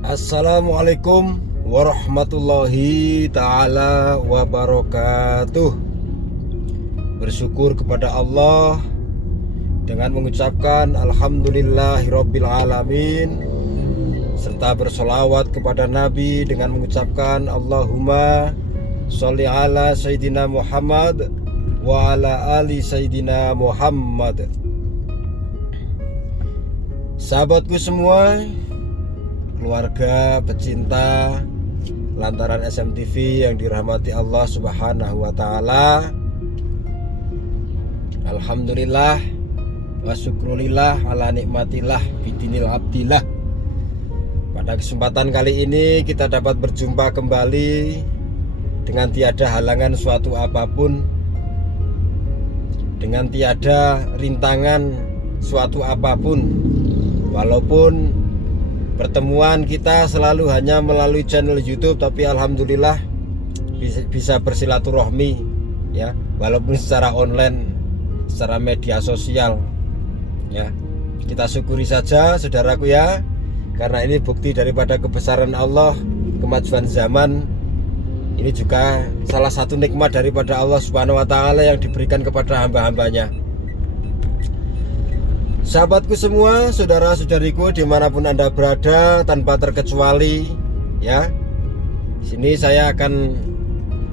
Assalamualaikum warahmatullahi ta'ala wabarakatuh. Bersyukur kepada Allah dengan mengucapkan Alhamdulillahirabbil alamin, serta bersolawat kepada Nabi dengan mengucapkan Allahumma sholli ala Sayyidina Muhammad wa ala ali Sayyidina Muhammad. Sahabatku semua, keluarga pecinta lantaran SMTV yang dirahmati Allah Subhanahu wa taala. Alhamdulillah wa syukrulillah ala nikmatillah bidinil abdillah. Pada kesempatan kali ini kita dapat berjumpa kembali dengan tiada halangan suatu apapun, dengan tiada rintangan suatu apapun. Walaupun pertemuan kita selalu hanya melalui channel YouTube, tapi alhamdulillah bisa bersilaturahmi ya, walaupun secara online, secara media sosial ya. Kita syukuri saja saudaraku ya, karena ini bukti daripada kebesaran Allah, kemajuan zaman. Ini juga salah satu nikmat daripada Allah Subhanahu wa taala yang diberikan kepada hamba-hambanya. Sahabatku semua, saudara-saudariku dimanapun Anda berada tanpa terkecuali ya, sini saya akan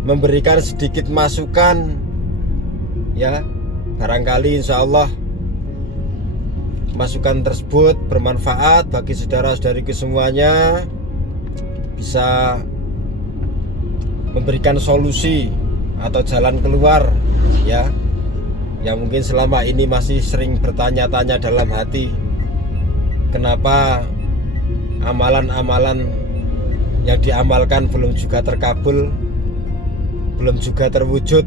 memberikan sedikit masukan ya. Barangkali insya Allah masukan tersebut bermanfaat bagi saudara-saudariku semuanya, bisa memberikan solusi atau jalan keluar ya, yang mungkin selama ini masih sering bertanya-tanya dalam hati, kenapa amalan-amalan yang diamalkan belum juga terkabul, belum juga terwujud.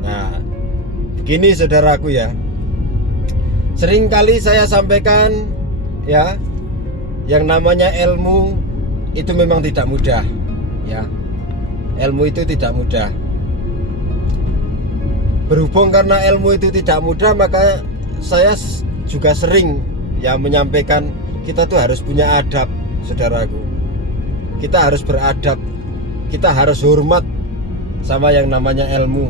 Nah, begini saudaraku ya, sering kali saya sampaikan ya, yang namanya ilmu itu memang tidak mudah ya. Ilmu itu tidak mudah. Berhubung karena ilmu itu tidak mudah, maka saya juga sering ya menyampaikan kita tuh harus punya adab, saudaraku. Kita harus beradab, kita harus hormat sama yang namanya ilmu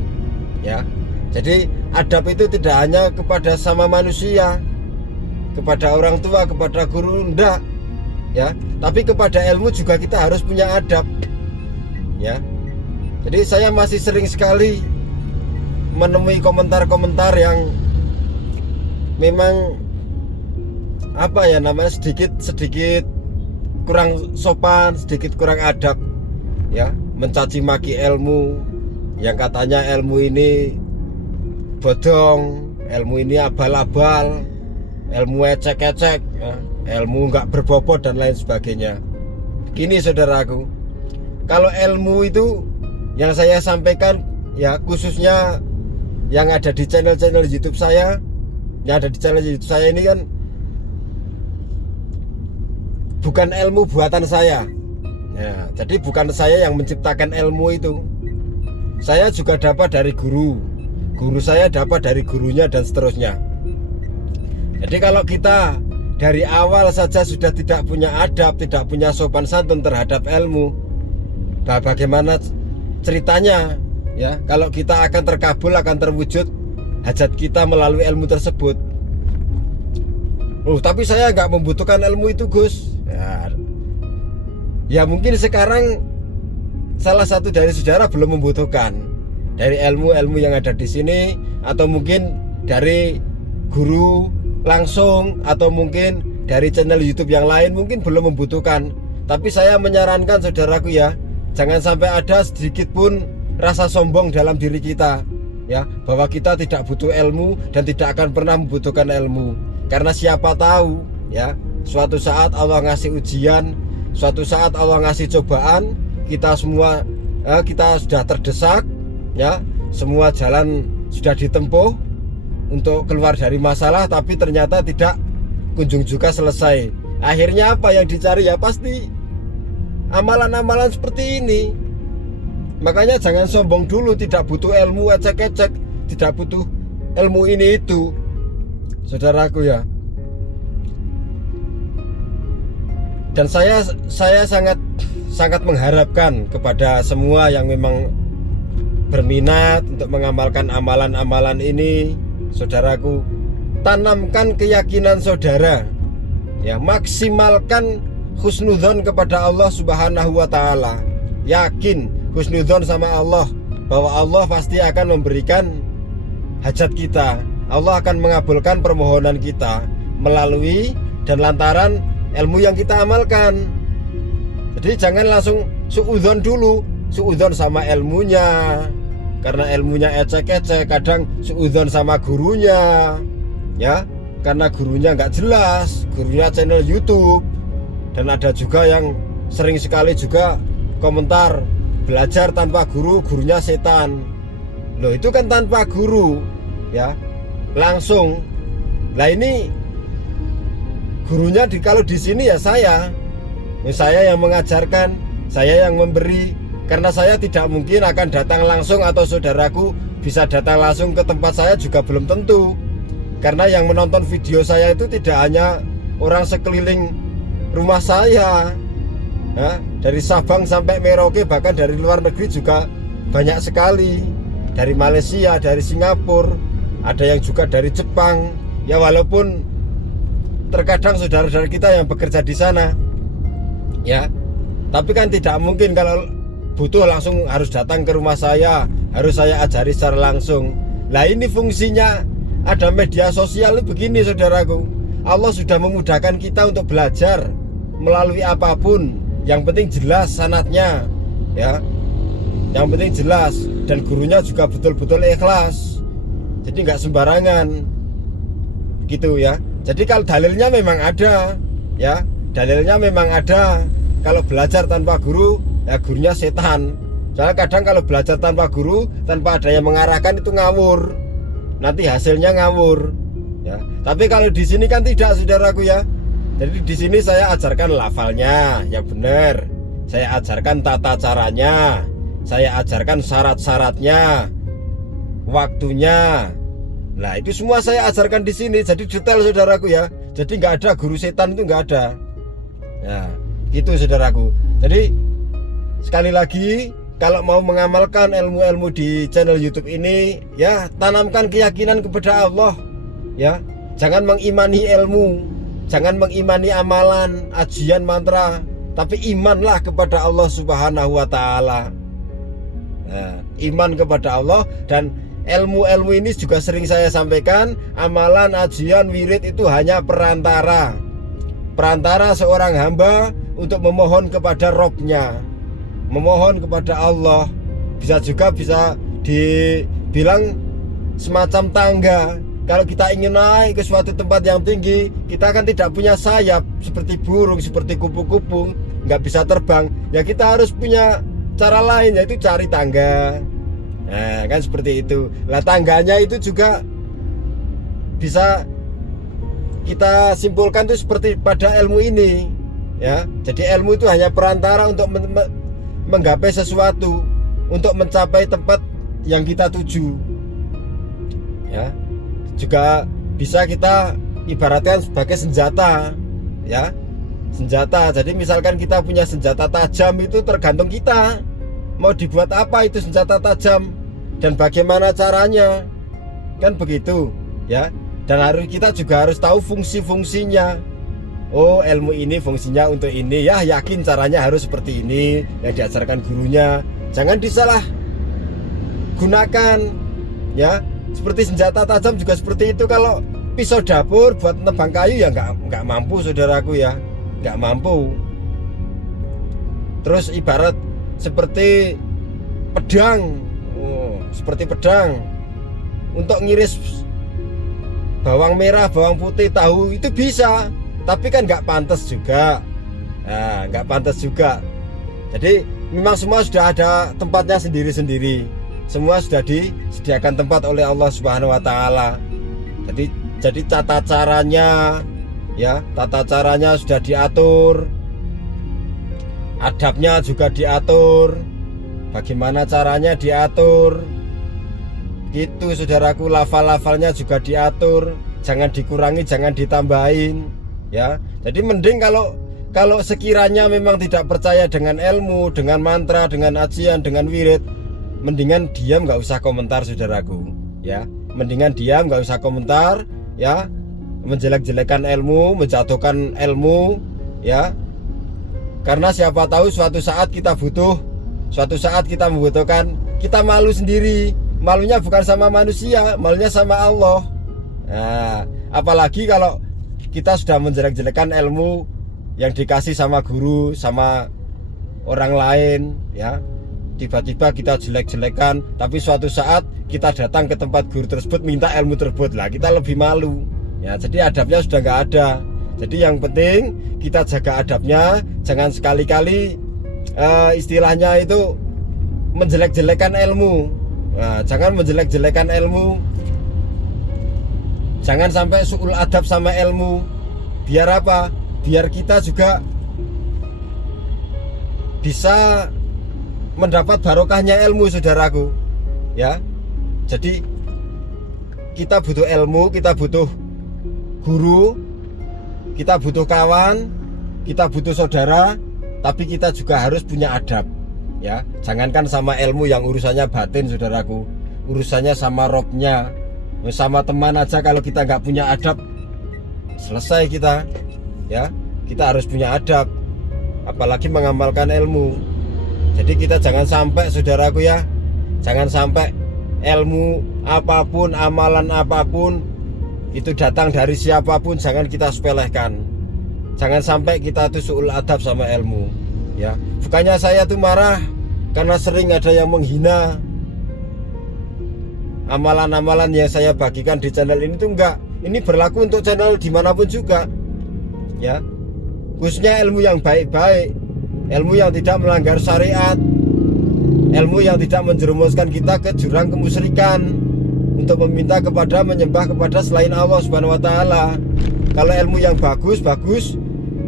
ya. Jadi adab itu tidak hanya kepada sama manusia, kepada orang tua, kepada guru, enggak ya, tapi kepada ilmu juga kita harus punya adab ya. Jadi saya masih sering sekali menemui komentar-komentar yang memang apa ya namanya, sedikit kurang sopan, sedikit kurang adab ya, mencaci maki ilmu, yang katanya ilmu ini bodong, ilmu ini abal-abal, ilmu ecek-ecek ya, ilmu nggak berbobot dan lain sebagainya. Begini saudaraku, kalau ilmu itu yang saya sampaikan ya, khususnya yang ada di channel-channel YouTube saya, yang ada di channel YouTube saya ini kan bukan ilmu buatan saya ya, jadi bukan saya yang menciptakan ilmu itu. Saya juga dapat dari guru saya dapat dari gurunya dan seterusnya. Jadi kalau kita dari awal saja sudah tidak punya adab, tidak punya sopan santun terhadap ilmu, bagaimana ceritanya ya kalau kita akan terkabul, akan terwujud hajat kita melalui ilmu tersebut? Tapi saya nggak membutuhkan ilmu itu, Gus ya, mungkin sekarang salah satu dari saudara belum membutuhkan dari ilmu-ilmu yang ada di sini, atau mungkin dari guru langsung, atau mungkin dari channel YouTube yang lain mungkin belum membutuhkan. Tapi saya menyarankan saudaraku ya, jangan sampai ada sedikit pun rasa sombong dalam diri kita ya, bahwa kita tidak butuh ilmu dan tidak akan pernah membutuhkan ilmu. Karena siapa tahu ya, suatu saat Allah ngasih ujian, suatu saat Allah ngasih cobaan, kita semua kita sudah terdesak ya, semua jalan sudah ditempuh untuk keluar dari masalah, tapi ternyata tidak kunjung juga selesai. Akhirnya apa yang dicari ya pasti amalan-amalan seperti ini. Makanya jangan sombong dulu, tidak butuh ilmu ecek-ecek, tidak butuh ilmu ini itu, saudaraku ya. Dan saya sangat mengharapkan kepada semua yang memang berminat untuk mengamalkan amalan-amalan ini, saudaraku, tanamkan keyakinan saudara, ya, maksimalkan husnudzon kepada Allah Subhanahu wa taala. Yakin husnudzon sama Allah bahwa Allah pasti akan memberikan hajat kita. Allah akan mengabulkan permohonan kita melalui dan lantaran ilmu yang kita amalkan. Jadi jangan langsung suudzon dulu, suudzon sama ilmunya. Karena ilmunya ecek-ecek, kadang suudzon sama gurunya, ya, karena gurunya nggak jelas, gurunya channel YouTube. Dan ada juga yang sering sekali juga komentar, belajar tanpa guru, gurunya setan. Loh, itu kan tanpa guru, ya, langsung. Lah ini gurunya kalau di sini ya saya yang mengajarkan, saya yang memberi. Karena saya tidak mungkin akan datang langsung, atau saudaraku bisa datang langsung ke tempat saya juga belum tentu. Karena yang menonton video saya itu tidak hanya orang sekeliling rumah saya, ya, dari Sabang sampai Merauke, bahkan dari luar negeri juga banyak sekali. Dari Malaysia, dari Singapura, ada yang juga dari Jepang. Ya, walaupun terkadang saudara-saudara kita yang bekerja di sana, ya, tapi kan tidak mungkin kalau butuh langsung harus datang ke rumah saya, harus saya ajari secara langsung. Lah ini fungsinya ada media sosial begini, saudaraku. Allah sudah memudahkan kita untuk belajar melalui apapun. Yang penting jelas sanadnya, ya. Yang penting jelas, dan gurunya juga betul-betul ikhlas. Jadi nggak sembarangan, gitu ya. Jadi kalau dalilnya memang ada, ya, dalilnya memang ada. Kalau belajar tanpa guru, ya gurunya setan. Soalnya kadang kalau belajar tanpa guru, tanpa ada yang mengarahkan, itu ngawur. Nanti hasilnya ngawur, ya. Tapi kalau di sini kan tidak, saudaraku, ya. Jadi di sini saya ajarkan lafalnya yang benar. Saya ajarkan tata caranya. Saya ajarkan syarat-syaratnya, waktunya. Nah, itu semua saya ajarkan di sini. Jadi detail, saudaraku, ya. Jadi nggak ada guru setan, itu nggak ada. Nah, gitu, saudaraku. Jadi sekali lagi, kalau mau mengamalkan ilmu-ilmu di channel YouTube ini, ya, tanamkan keyakinan kepada Allah, ya. Jangan mengimani ilmu, jangan mengimani amalan, ajian, mantra, tapi imanlah kepada Allah Subhanahu wa taala. Nah, iman kepada Allah. Dan ilmu-ilmu ini juga sering saya sampaikan, amalan, ajian, wirid itu hanya perantara seorang hamba untuk memohon kepada Robnya, memohon kepada Allah. Bisa juga bisa dibilang semacam tangga. Kalau kita ingin naik ke suatu tempat yang tinggi, kita kan tidak punya sayap seperti burung, seperti kupu-kupu, nggak bisa terbang. Ya kita harus punya cara lain, yaitu cari tangga. Nah, kan seperti itu. Lah, tangganya itu juga bisa kita simpulkan itu seperti pada ilmu ini, ya. Jadi ilmu itu hanya perantara untuk menggapai sesuatu, untuk mencapai tempat yang kita tuju, ya. Juga bisa kita ibaratkan sebagai senjata, ya, senjata. Jadi misalkan kita punya senjata tajam, itu tergantung kita mau dibuat apa itu senjata tajam dan bagaimana caranya, kan begitu, ya. Dan kita juga harus tahu fungsi-fungsinya. Oh, ilmu ini fungsinya untuk ini, ya, yakin caranya harus seperti ini yang diajarkan gurunya. Jangan disalah gunakan, ya. Seperti senjata tajam juga seperti itu. Kalau pisau dapur buat nebang kayu, ya nggak mampu, saudaraku, ya, nggak mampu. Terus ibarat seperti pedang, seperti pedang untuk ngiris bawang merah, bawang putih, tahu, itu bisa, tapi kan nggak pantas juga. Nah, nggak pantas juga. Jadi memang semua sudah ada tempatnya sendiri-sendiri. Semua sudah disediakan tempat oleh Allah Subhanahu wa taala. Jadi tata caranya, ya, tata caranya sudah diatur. Adabnya juga diatur. Bagaimana caranya diatur. Gitu, saudaraku. Lafal-lafalnya juga diatur. Jangan dikurangi, jangan ditambahin, ya. Jadi mending kalau Kalau sekiranya memang tidak percaya dengan ilmu, dengan mantra, dengan ajian, dengan wirid, mendingan diam, nggak usah komentar saudaraku, ya. Mendingan diam, nggak usah komentar, ya. Menjelek-jelekan ilmu, menjatuhkan ilmu, ya. Karena siapa tahu suatu saat kita butuh, suatu saat kita membutuhkan, kita malu sendiri. Malunya bukan sama manusia, malunya sama Allah. Nah, apalagi kalau kita sudah menjelek-jelekan ilmu yang dikasih sama guru, sama orang lain, ya. Tiba-tiba kita jelek-jelekan, tapi suatu saat kita datang ke tempat guru tersebut minta ilmu tersebut, lah kita lebih malu, ya. Jadi adabnya sudah nggak ada. Jadi yang penting kita jaga adabnya, jangan sekali-kali istilahnya itu menjelek-jelekan ilmu. Nah, jangan menjelek-jelekan ilmu, jangan sampai su'ul adab sama ilmu. Biar apa? Biar kita juga bisa mendapat barokahnya ilmu saudaraku, ya. Jadi kita butuh ilmu, kita butuh guru, kita butuh kawan, kita butuh saudara, tapi kita juga harus punya adab, ya. Jangankan sama ilmu yang urusannya batin saudaraku, urusannya sama robnya, sama teman aja kalau kita nggak punya adab, selesai kita, ya. Kita harus punya adab, apalagi mengamalkan ilmu. Jadi kita jangan sampai saudaraku, ya, jangan sampai ilmu apapun, amalan apapun itu datang dari siapapun, jangan kita sepelehkan. Jangan sampai kita tuh su'ul adab sama ilmu, ya. Bukannya saya tuh marah karena sering ada yang menghina amalan-amalan yang saya bagikan di channel ini tuh enggak. Ini berlaku untuk channel dimanapun juga, ya. Khususnya ilmu yang baik-baik, ilmu yang tidak melanggar syariat, ilmu yang tidak menjerumuskan kita ke jurang kemusyrikan untuk meminta kepada, menyembah kepada selain Allah Subhanahu wa taala. Kalau ilmu yang bagus.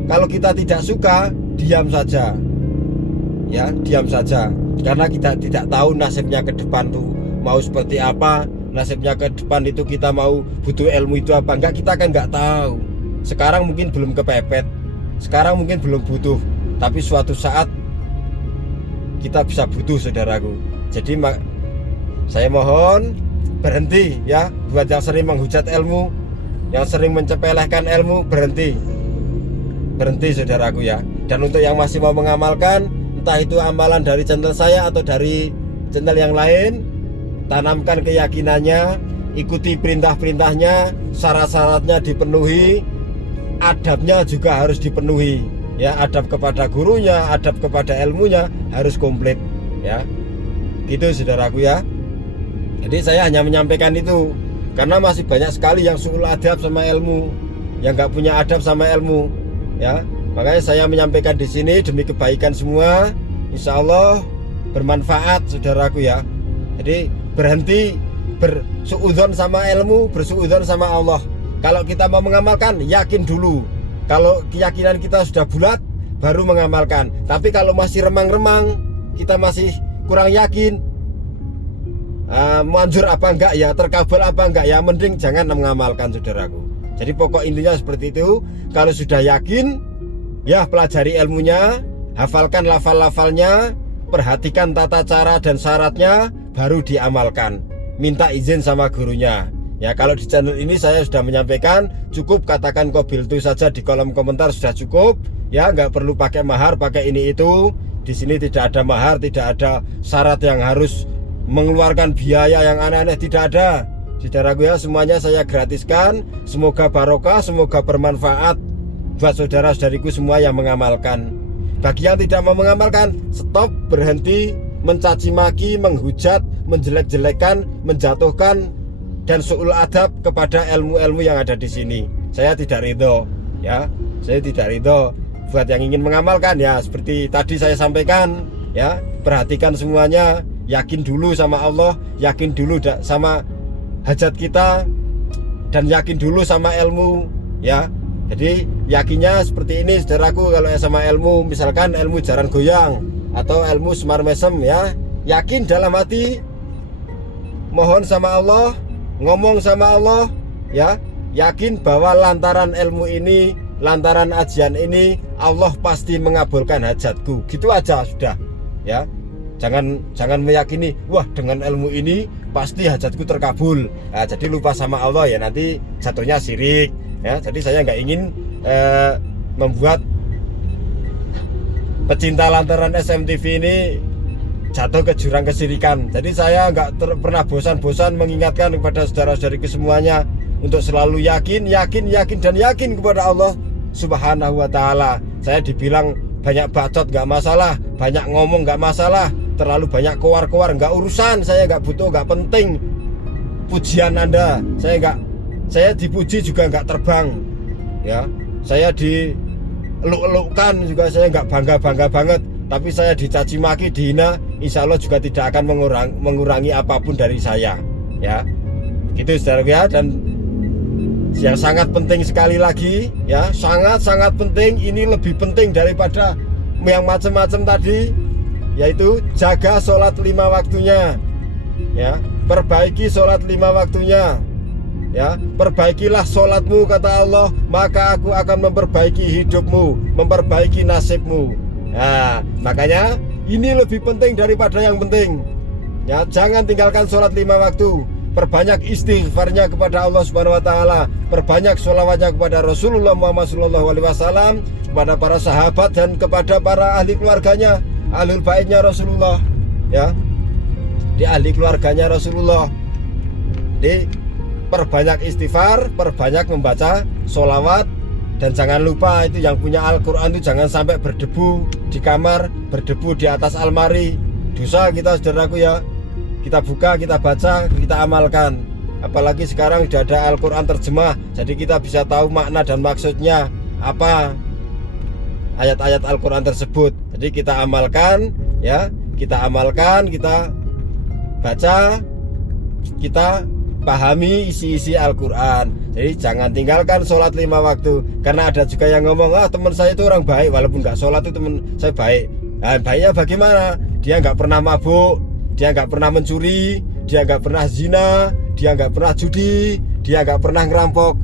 Kalau kita tidak suka, diam saja, ya, diam saja. Karena kita tidak tahu nasibnya ke depan tuh mau seperti apa. Nasibnya ke depan itu kita mau butuh ilmu itu apa enggak, kita kan nggak tahu. Sekarang mungkin belum kepepet, sekarang mungkin belum butuh, tapi suatu saat kita bisa butuh saudaraku. Jadi saya mohon berhenti, ya. Buat yang sering menghujat ilmu, yang sering mencepelehkan ilmu, berhenti saudaraku, ya. Dan untuk yang masih mau mengamalkan, entah itu amalan dari channel saya atau dari channel yang lain, tanamkan keyakinannya, ikuti perintah-perintahnya, syarat-syaratnya dipenuhi, adabnya juga harus dipenuhi, ya. Adab kepada gurunya, adab kepada ilmunya harus komplit, ya. Gitu saudaraku, ya. Jadi saya hanya menyampaikan itu karena masih banyak sekali yang su'ul adab sama ilmu, yang nggak punya adab sama ilmu, ya. Makanya saya menyampaikan di sini demi kebaikan semua, insya Allah bermanfaat saudaraku, ya. Jadi berhenti bersuudzon sama ilmu, bersuudzon sama Allah. Kalau kita mau mengamalkan, yakin dulu. Kalau keyakinan kita sudah bulat, baru mengamalkan. Tapi kalau masih remang-remang, kita masih kurang yakin, manjur apa enggak ya, terkabul apa enggak ya, mending jangan mengamalkan saudaraku. Jadi pokok intinya seperti itu. Kalau sudah yakin, ya pelajari ilmunya, hafalkan lafal-lafalnya, perhatikan tata cara dan syaratnya, baru diamalkan. Minta izin sama gurunya. Ya, kalau di channel ini saya sudah menyampaikan, cukup katakan qabiltu saja di kolom komentar sudah cukup. Ya, nggak perlu pakai mahar, pakai ini itu. Di sini tidak ada mahar, tidak ada syarat yang harus mengeluarkan biaya yang aneh-aneh, tidak ada. Saudaraku, ya, semuanya saya gratiskan. Semoga barokah, semoga bermanfaat buat saudara-saudariku semua yang mengamalkan. Bagi yang tidak mau mengamalkan, stop, berhenti mencaci maki, menghujat, menjelek-jelekan, menjatuhkan dan su'ul adab kepada ilmu-ilmu yang ada di sini. Saya tidak ridho, ya. Saya tidak ridho. Buat yang ingin mengamalkan, ya seperti tadi saya sampaikan, ya, perhatikan semuanya, yakin dulu sama Allah, yakin dulu sama hajat kita, dan yakin dulu sama ilmu, ya. Jadi yakinnya seperti ini saudaraku. Kalau sama ilmu, misalkan ilmu jaran goyang atau ilmu semar mesem, ya, yakin dalam hati, mohon sama Allah, ngomong sama Allah, ya, yakin bahwa lantaran ilmu ini, lantaran ajian ini Allah pasti mengabulkan hajatku. Gitu aja sudah, ya. Jangan meyakini, wah dengan ilmu ini pasti hajatku terkabul. Nah, jadi lupa sama Allah, ya nanti jatuhnya syirik, ya. Jadi saya nggak ingin membuat pecinta lantaran SMTV ini jatuh ke jurang kesyirikan. Jadi saya nggak pernah bosan-bosan mengingatkan kepada saudara-saudariku semuanya untuk selalu yakin kepada Allah Subhanahu wa Ta'ala. Saya dibilang banyak bacot nggak masalah, banyak ngomong nggak masalah, terlalu banyak keluar nggak urusan. Saya nggak butuh, nggak penting pujian Anda. Saya dipuji juga nggak terbang, ya. Saya eluk-elukkan juga saya nggak bangga banget, tapi saya dicaci maki, dihina, insya Allah juga tidak akan mengurangi apapun dari saya, ya. Gitu saudara, ya. Dan yang sangat penting sekali lagi, ya, sangat penting, ini lebih penting daripada yang macam-macam tadi, yaitu jaga sholat 5 waktunya, ya. Perbaiki sholat 5 waktunya, ya. Perbaikilah sholatmu, kata Allah, maka aku akan memperbaiki hidupmu, memperbaiki nasibmu. Nah, makanya ini lebih penting daripada yang penting, ya. Jangan tinggalkan sholat 5 waktu. Perbanyak istighfarnya kepada Allah Subhanahu wa Ta'ala, perbanyak sholawatnya kepada Rasulullah Muhammad SAW, kepada para sahabat dan kepada para ahli keluarganya, ahlul baitnya Rasulullah, ya. Di ahli keluarganya Rasulullah. Di perbanyak istighfar, perbanyak membaca sholawat, dan jangan lupa itu yang punya Al-Quran itu jangan sampai berdebu di kamar, berdebu di atas almari. Dosa kita, saudaraku, ya. Kita buka, kita baca, kita amalkan. Apalagi sekarang sudah ada Al-Quran terjemah, jadi kita bisa tahu makna dan maksudnya apa ayat-ayat Al-Quran tersebut. Jadi kita amalkan, ya. Kita amalkan, kita baca, kita pahami isi-isi Al-Quran. Jadi jangan tinggalkan sholat 5 waktu. Karena ada juga yang ngomong, teman saya itu orang baik, walaupun nggak sholat itu teman saya baik. Nah, baiknya bagaimana? Dia nggak pernah mabuk, dia nggak pernah mencuri, dia nggak pernah zina, dia nggak pernah judi, dia nggak pernah ngerampok.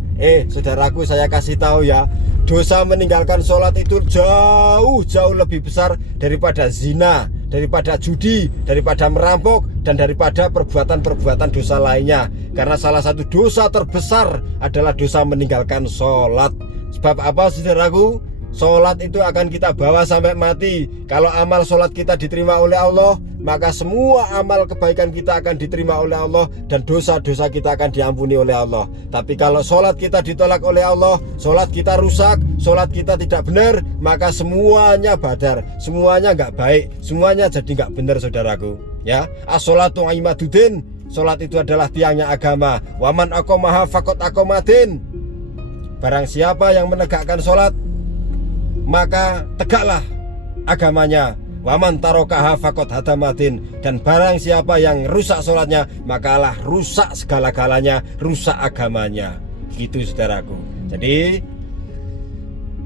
Saudaraku, saya kasih tahu, ya, dosa meninggalkan sholat itu jauh lebih besar daripada zina, daripada judi, daripada merampok, dan daripada perbuatan-perbuatan dosa lainnya. Karena salah satu dosa terbesar adalah dosa meninggalkan sholat. Sebab apa, saudaraku? Sholat itu akan kita bawa sampai mati. Kalau amal sholat kita diterima oleh Allah, maka semua amal kebaikan kita akan diterima oleh Allah, dan dosa-dosa kita akan diampuni oleh Allah. Tapi kalau sholat kita ditolak oleh Allah, sholat kita rusak, sholat kita tidak benar, maka semuanya badar, semuanya nggak baik, semuanya jadi nggak benar, saudaraku, ya. As-sholatu imaduddin, sholat itu adalah tiangnya agama. Waman aqamaha faqad aqamadin. Barang siapa yang menegakkan sholat, maka tegaklah agamanya. Waman tarokaha faqad hadamadin. Dan barang siapa yang rusak sholatnya, makalah rusak segala-galanya, rusak agamanya. Gitu, saudaraku. Jadi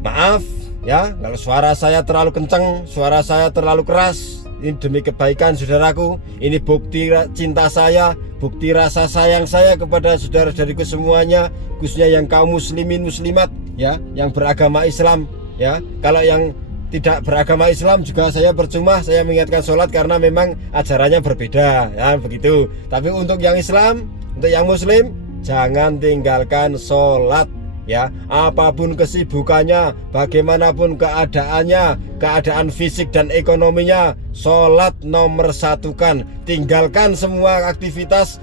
maaf, ya, kalau suara saya terlalu kencang, suara saya terlalu keras. Ini demi kebaikan saudaraku. Ini bukti cinta saya, bukti rasa sayang saya kepada saudara-saudariku semuanya, khususnya yang kaum muslimin muslimat, ya, yang beragama Islam. Ya, kalau yang tidak beragama Islam juga saya percuma saya mengingatkan sholat, karena memang ajarannya berbeda, ya, begitu. Tapi untuk yang Islam, untuk yang Muslim, jangan tinggalkan sholat, ya. Apapun kesibukannya, bagaimanapun keadaannya, keadaan fisik dan ekonominya, sholat nomor satukan. Tinggalkan semua aktivitas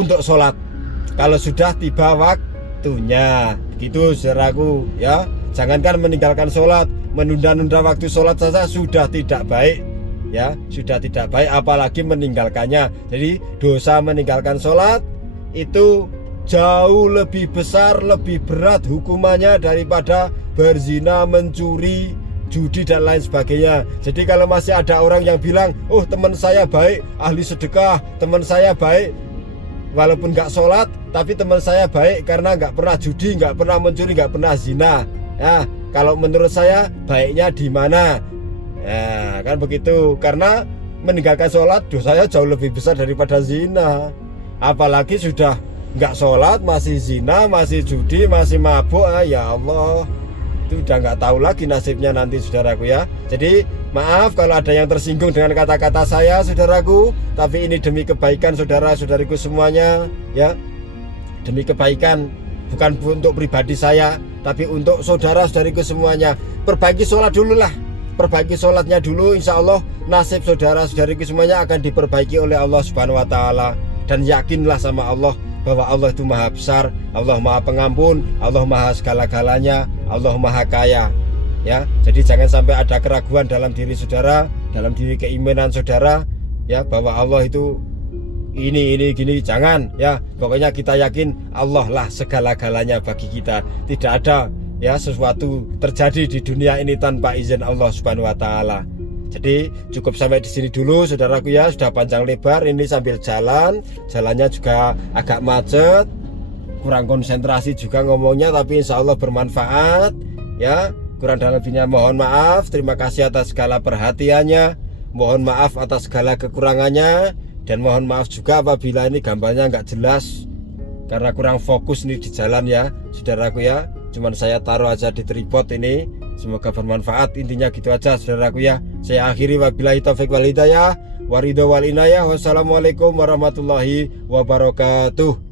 untuk sholat kalau sudah tiba waktunya. Gitu, saudaraku, ya. Jangankan meninggalkan sholat, menunda-nunda waktu sholat saja sudah tidak baik, ya, sudah tidak baik, apalagi meninggalkannya. Jadi dosa meninggalkan sholat itu jauh lebih besar, lebih berat hukumannya daripada berzina, mencuri, judi, dan lain sebagainya. Jadi kalau masih ada orang yang bilang, oh teman saya baik, ahli sedekah, teman saya baik, walaupun nggak sholat, tapi teman saya baik karena nggak pernah judi, nggak pernah mencuri, nggak pernah zina. Ya, kalau menurut saya baiknya di mana? Ya, kan begitu. Karena meninggalkan sholat dosanya jauh lebih besar daripada zina. Apalagi sudah nggak sholat, masih zina, masih judi, masih mabuk. Ya Allah, itu udah nggak tahu lagi nasibnya nanti saudaraku ya. Jadi maaf kalau ada yang tersinggung dengan kata-kata saya saudaraku, tapi ini demi kebaikan saudara-saudariku semuanya ya, demi kebaikan, bukan untuk pribadi saya tapi untuk saudara-saudariku semuanya. Perbaiki sholat dulu lah, perbaiki sholatnya dulu, insya Allah nasib saudara-saudariku semuanya akan diperbaiki oleh Allah Subhanahu wa Ta'ala. Dan yakinlah sama Allah bahwa Allah itu maha besar, Allah maha pengampun, Allah maha segala-galanya, Allah maha kaya ya. Jadi jangan sampai ada keraguan dalam diri saudara, dalam diri keimanan saudara ya, bahwa Allah itu ini gini, jangan ya. Pokoknya kita yakin Allah lah segala-galanya bagi kita. Tidak ada ya sesuatu terjadi di dunia ini tanpa izin Allah Subhanahu wa Ta'ala. Jadi cukup sampai di sini dulu saudaraku ya, sudah panjang lebar ini sambil jalan, jalannya juga agak macet, kurang konsentrasi juga ngomongnya, tapi insya Allah bermanfaat ya. Kurang dan lebihnya mohon maaf, terima kasih atas segala perhatiannya, mohon maaf atas segala kekurangannya, dan mohon maaf juga apabila ini gambarnya nggak jelas karena kurang fokus nih di jalan ya saudaraku ya. Cuman saya taruh aja di tripod ini, semoga bermanfaat, intinya gitu aja saudaraku ya. Saya akhiri, wabillahi taufiq wal hidayah, waridho wal inayah, wassalamualaikum warahmatullahi wabarakatuh.